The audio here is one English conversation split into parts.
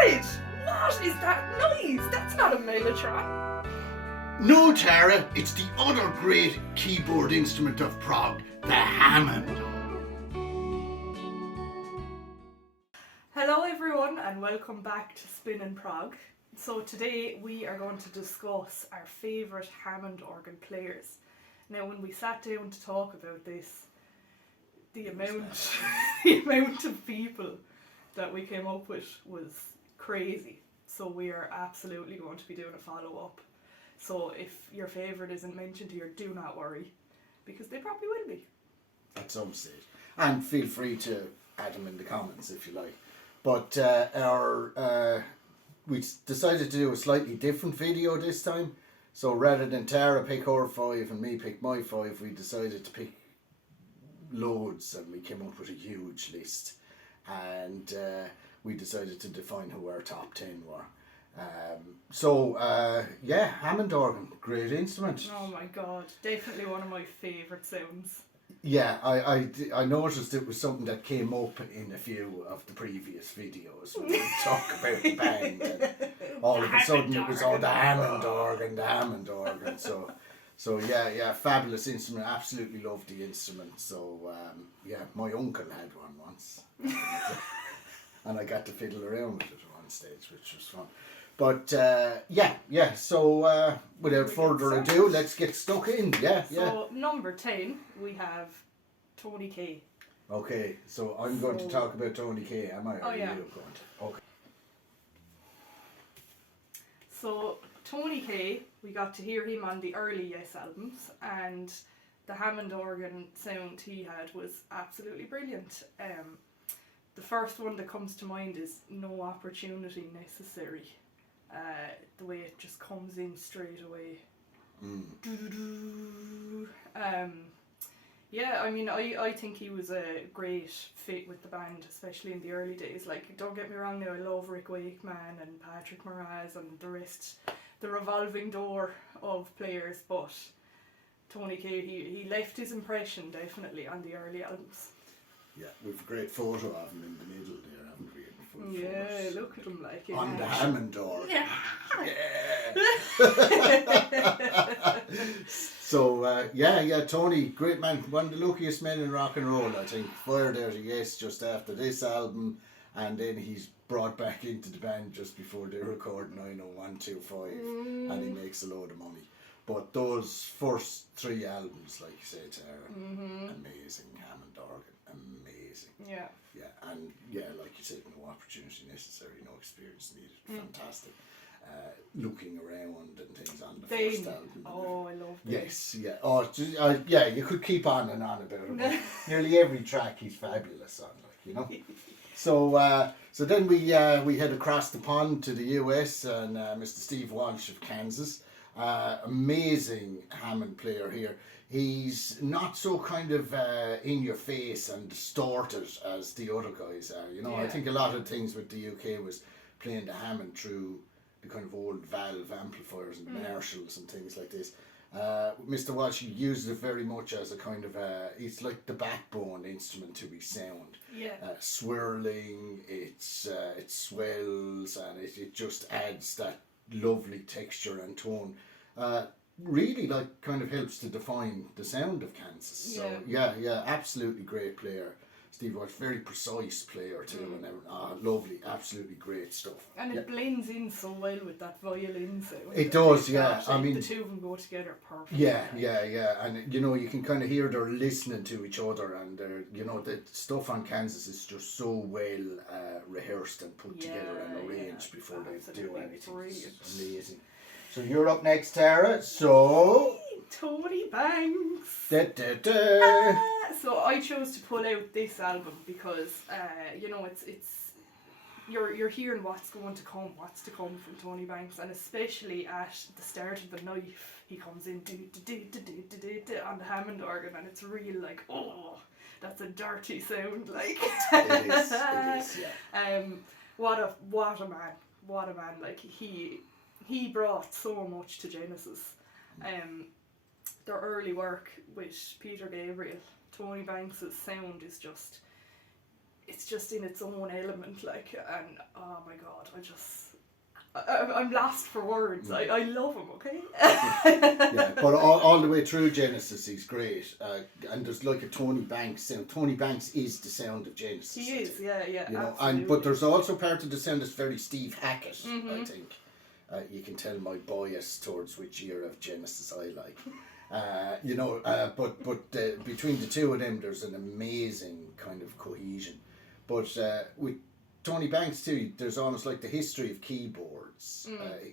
god! What is that noise? That's not a mellotron. No, Tara, it's the other great keyboard instrument of prog, the Hammond. Hello everyone and welcome back to Spin and Prog. So today we are going to discuss our favourite Hammond organ players. Now when we sat down to talk about this, the amount of people that we came up with was crazy. So we are absolutely going to be doing a follow-up. So if your favourite isn't mentioned here, do not worry, because they probably will be. At some stage. And feel free to add them in the comments if you like. But we decided to do a slightly different video this time. So rather than Tara pick her 5 and me pick my 5, we decided to pick loads and we came up with a huge list. And we decided to define who our top 10 were. Hammond organ, great instrument. Oh my god, definitely one of my favourite sounds. Yeah, I noticed it was something that came up in a few of the previous videos when we talk about the band, and all of a sudden it was all the Hammond organ. So yeah, fabulous instrument. Absolutely loved the instrument. So my uncle had one once, and I got to fiddle around with it at one stage, which was fun. But so without further ado, let's get stuck in. So number 10, we have Tony K. Okay, so I'm going to talk about Tony K, am I? Oh, yeah. You going to? Okay. So Tony K, we got to hear him on the early Yes albums, and the Hammond organ sound he had was absolutely brilliant. The first one that comes to mind is No Opportunity Necessary. The way it just comes in straight away. I think he was a great fit with the band, especially in the early days. Like, don't get me wrong now, I love Rick Wakeman and Patrick Moraz and the rest, the revolving door of players, but Tony K, he left his impression definitely on the early albums. Yeah, we've a great photo of him in the middle there, haven't we? Yeah, look at him like it. On the Hammond organ. So, Tony, great man, one of the luckiest men in rock and roll, I think. Fired out of Yes just after this album, and then he's brought back into the band just before they record 90125, and he makes a load of money. But those first 3 albums, like you say, Tara, amazing Hammond organ, amazing. Yeah. Yeah, and like you said, no opportunity necessary, no experience needed. Fantastic. Looking around and things on the first album. Oh, I love that. Yes, yeah. Oh, you could keep on and on about it. Nearly every track he's fabulous on, So then we head across the pond to the US, and Mr. Steve Walsh of Kansas. Amazing Hammond player here. He's not so kind of in your face and distorted as the other guys are. I think a lot of things with the UK was playing the Hammond through the kind of old valve amplifiers and Marshalls and things like this. Mr. Walsh, he uses it very much as a kind of it's like the backbone instrument to his sound. Yeah. Swirling, it swells, and it just adds that lovely texture and tone. Really kind of helps to define the sound of Kansas. So absolutely great player. Steve Walsh, very precise player too, and lovely, absolutely great stuff. And it blends in so well with that violin sound. It does, yeah. I mean, the two of them go together perfectly. Yeah, and you can kind of hear they're listening to each other, and the stuff on Kansas is just so well rehearsed and put together and arranged before they do anything. Brilliant. It's amazing. So you're up next, Tara. So Tony Banks. So I chose to pull out this album because it's you're hearing what's to come from Tony Banks, and especially at the start of the knife, he comes in on the Hammond organ, and it's real like, oh, that's a dirty sound, like. It is, yeah. What a man! Like he brought so much to Genesis. Their early work with Peter Gabriel, Tony Banks' sound is just, it's just in its own element, like, and oh my god, I'm lost for words. I love him, okay? Yeah, but all the way through Genesis, he's great. And there's like a Tony Banks sound. Tony Banks is the sound of Genesis. He is, yeah, You know, absolutely. but there's also part of the sound that's very Steve Hackett, I think. You can tell my bias towards which era of Genesis I like. You know, but between the two of them, there's an amazing kind of cohesion. But with Tony Banks too, there's almost like the history of keyboards.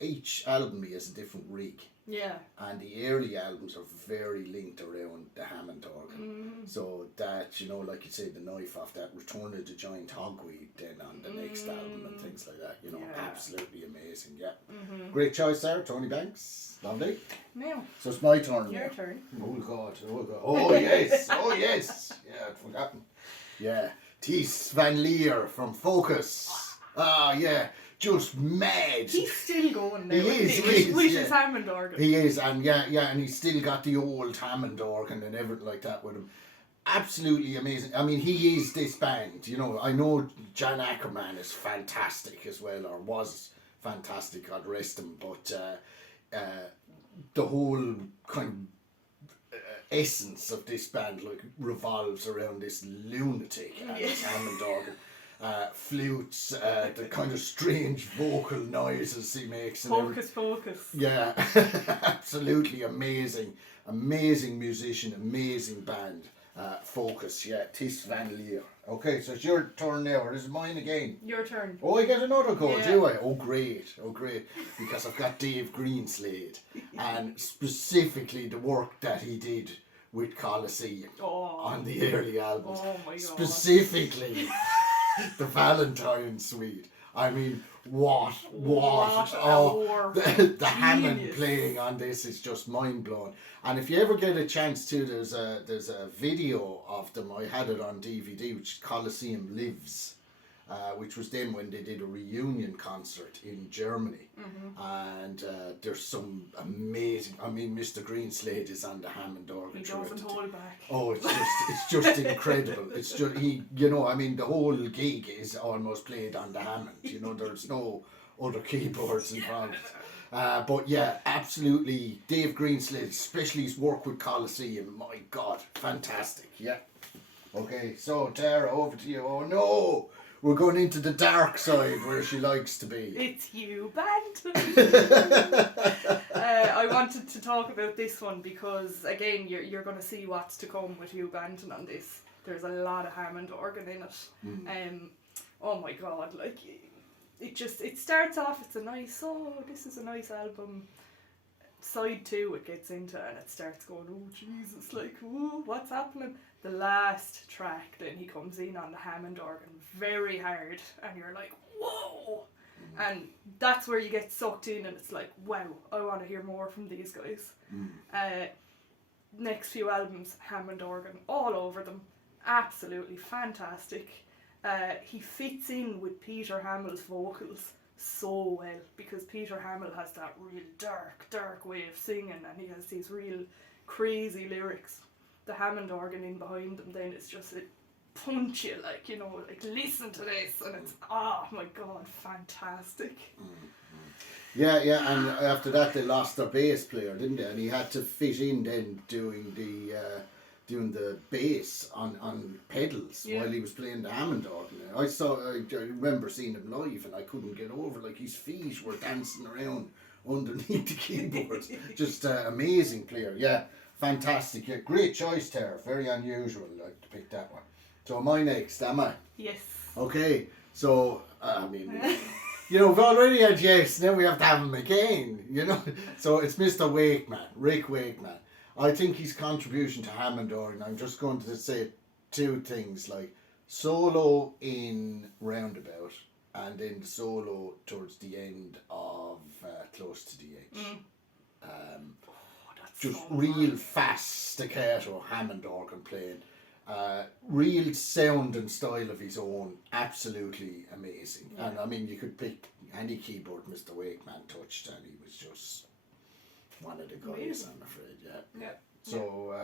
Each album he has a different rig. Yeah. And the early albums are very linked around the Hammond organ. So that, you know, like you say, the knife off that Return of the Giant Hogweed then on the next album and things like that, you know, absolutely amazing, yeah. Great choice there, Tony Banks. Lovely. Now. So it's my turn. Your turn. Oh God, oh God. Oh yes, oh yes. Yeah, I'd forgotten. Yeah. Ties Van Leer from Focus. Ah, yeah. Just mad. He's still going now. He is, with his Hammond organ. He is, and and he's still got the old Hammond organ and everything like that with him. Absolutely amazing. I mean, he is this band. You know, I know Jan Ackerman is fantastic as well, or was fantastic, God rest him, but the whole kind of essence of this band like revolves around this lunatic and his Hammond organ. Flutes, the kind of strange vocal noises he makes. And Focus. Yeah, absolutely amazing. Amazing musician, amazing band. Focus, yeah, Tis Van Leer. Okay, so it's your turn now, or is it mine again? Your turn. Oh, I get another go, do I? Oh, great, because I've got Dave Greenslade, and specifically the work that he did with Colosseum on the early albums. Oh my god. Specifically, the Valentine Suite. I mean, what the Hammond playing on this is just mind blowing. And if you ever get a chance to, there's a video of them. I had it on DVD, which is Colosseum Lives, which was then when they did a reunion concert in Germany. And there's some amazing. I mean, Mr. Greenslade is on the Hammond organ. He doesn't hold back. Oh, it's just incredible. It's just you know, I mean, the whole gig is almost played on the Hammond. You know, there's no other keyboards involved. But yeah, absolutely, Dave Greenslade, especially his work with Colosseum. My God, fantastic. Yeah. Okay, so Tara, over to you. Oh no, we're going into the dark side where she likes to be. It's you, band. I wanted to talk about this one because again, you're going to see what's to come with Hugh Banton on this. There's a lot of Hammond organ in it. Oh my God, like it starts off. It's a nice. Oh, this is a nice album. Side 2, it gets into and it starts going. Oh Jesus, like whoa, what's happening? The last track, then he comes in on the Hammond organ very hard, and you're like, whoa! And that's where you get sucked in, and it's like, wow, I want to hear more from these guys. Next few albums, Hammond organ, all over them, absolutely fantastic. He fits in with Peter Hamill's vocals so well, because Peter Hamill has that real dark way of singing, and he has these real crazy lyrics. The Hammond organ in behind them, then it's just it punch you, like, you know, like listen to this, and it's oh my God, fantastic. Yeah, and after that they lost their bass player, didn't they? And he had to fit in then doing the bass on pedals while he was playing the Hammond organ. I remember seeing him live, and I couldn't get over, like his feet were dancing around underneath the keyboards. Just amazing player, yeah. Fantastic, yeah, great choice, Tara. Very unusual, like, to pick that one. So am I next, am I? Yes. Okay, so I mean, you know, we've already had yes. Now we have to have him again. You know, so it's Mr. Wakeman, Rick Wakeman. I think his contribution to Hammond organ. I'm just going to say two things, like solo in Roundabout, and then the solo towards the end of Close to the Edge. Just real fast staccato Hammond organ playing. Real sound and style of his own. Absolutely amazing. Yeah. And I mean, you could pick any keyboard Mr. Wakeman touched, and he was just one of the guys, I'm afraid. Yeah. So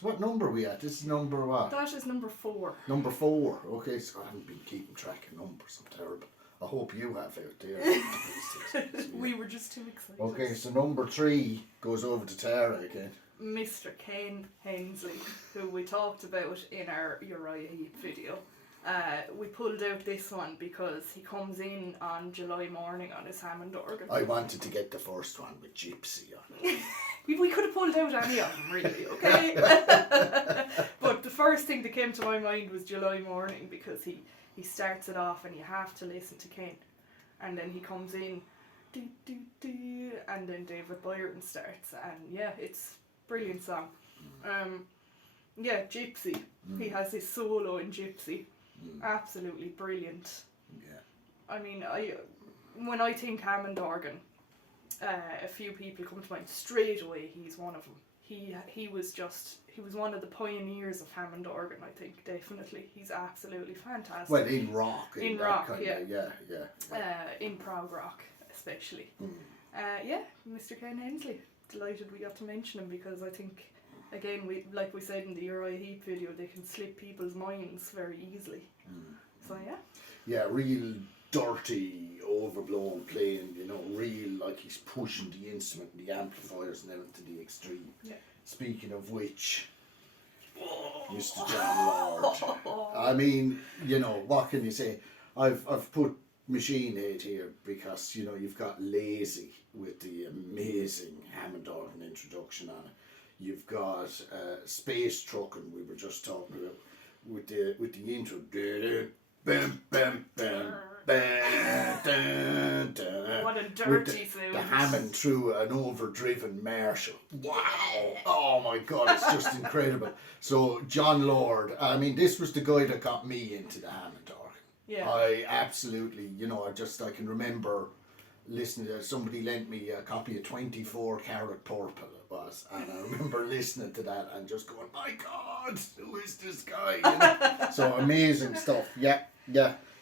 So what number are we at? This is number what? That is number 4. Number 4. Okay, so I haven't been keeping track of numbers. I'm terrible. I hope you have out there. We were just too excited. Okay, so number 3 goes over to Tara again. Mr. Ken Hensley, who we talked about in our Uriah Heep video. We pulled out this one because he comes in on July morning on his Hammond organ. I wanted to get the first one with Gypsy on it. We could have pulled out any of them, really, okay? But the first thing that came to my mind was July morning, because he starts it off and you have to listen to Ken. And then he comes in, do, do, do, and then David Byron starts. And yeah, it's a brilliant song. Yeah, Gypsy. He has his solo in Gypsy. Absolutely brilliant. Yeah. I mean, when I think Hammond organ, a few people come to mind straight away. He's one of them. He was one of the pioneers of Hammond organ. I think definitely he's absolutely fantastic. Well, in rock, in rock, yeah. In prog rock, especially. Yeah, Mr. Ken Hensley. Delighted we got to mention him, because I think, again, like we said in the Uriah Heep video, they can slip people's minds very easily. So yeah. Yeah, real dirty, overblown playing, real, like he's pushing the instrument and the amplifiers now to the extreme. Yeah. Speaking of which, Mr. John Lord. I mean, what can you say? I've put Machine Head here because, you've got Lazy with the amazing Hammond organ introduction on it. You've got Space Truckin', we were just talking about, with the intro. Bam, bam, bam, bam, dun, dun, what a dirty sound. The Hammond through an overdriven Marshall. Wow! Oh my God, it's just incredible. So John Lord, I mean, this was the guy that got me into the Hammond organ. Yeah. I absolutely, I can remember listening to, somebody lent me a copy of 24 Karat Purple it was, and I remember listening to that and just going, my God, who is this guy? So amazing stuff. Yeah.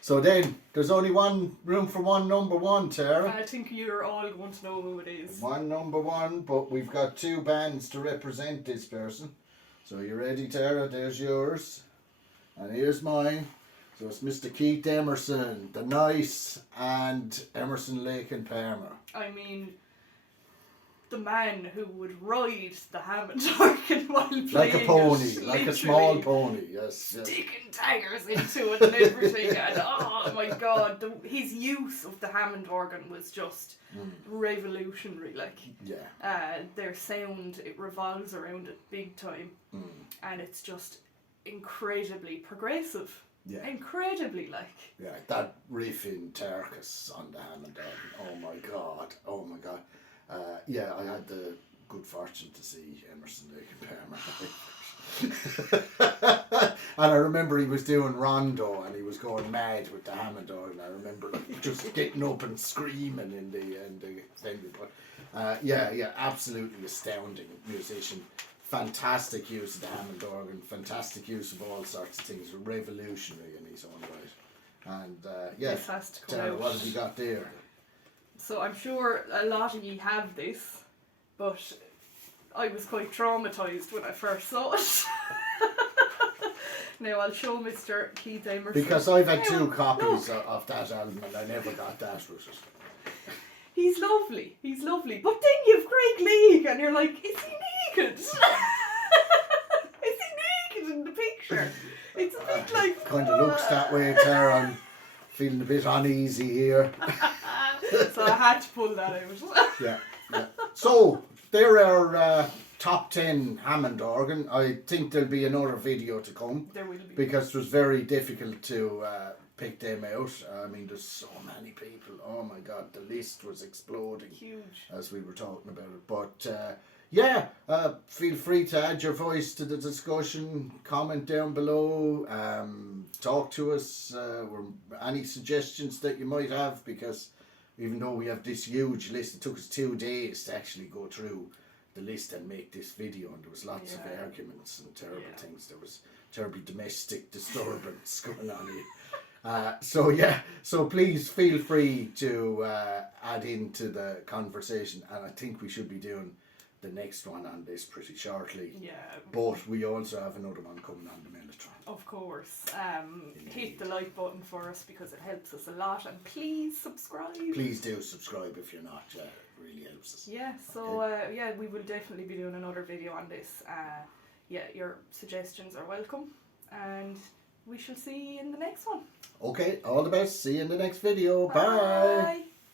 So then there's only room for one number 1, Tara. I think you're all going to know who it is. One number 1, but we've got 2 bands to represent this person. So you ready, Tara? There's yours, and here's mine. So it's Mr. Keith Emerson, The Nice, and Emerson, Lake and Palmer. I mean, the man who would ride the Hammond organ while playing like a pony, it, like a small pony, yes. Sticking daggers into it and everything, and oh my God, his use of the Hammond organ was just revolutionary. Like, their sound, it revolves around it big time, and it's just incredibly progressive. Yeah. Incredibly, like. Yeah, that riff in Tercas on the Hammond organ. Oh my God. I had the good fortune to see Emerson, Lake and Palmer. And I remember he was doing rondo and he was going mad with the Hammond organ. I remember just getting up and screaming in the venue. But absolutely astounding musician. Fantastic use of the Hammond organ, fantastic use of all sorts of things, revolutionary in his own right. And this has to come Tara, out. what have you got there? So I'm sure a lot of you have this, but I was quite traumatised when I first saw it. Now I'll show Mr. Keith Emerson. Because I've had 2 copies of that album and I never got that with it. He's lovely, but then you've Craig League and you're like, is he naked? Is he naked in the picture? It's a bit like... Kind of looks that way, Tara. I'm feeling a bit uneasy here. So I had to pull that out. Yeah. So, there are top 10 Hammond organ. I think there'll be another video to come. There will be. Because it was very difficult to pick them out. I mean, there's so many people. Oh my God, the list was exploding. Huge. As we were talking about it. But feel free to add your voice to the discussion. Comment down below. Talk to us. Any suggestions that you might have, because even though we have this huge list, it took us 2 days to actually go through the list and make this video, and there was lots of arguments and terrible things. There was terribly domestic disturbance going on here. So please feel free to add into the conversation, and I think we should be doing the next one on this pretty shortly. Yeah. But we also have another one coming on the mellotron. Of course. Hit the like button for us because it helps us a lot, and please subscribe. Please do subscribe if you're not. It really helps us. Yeah, so yeah, we will definitely be doing another video on this. Yeah, your suggestions are welcome, and we shall see you in the next one. Okay, all the best. See you in the next video. Bye. Bye.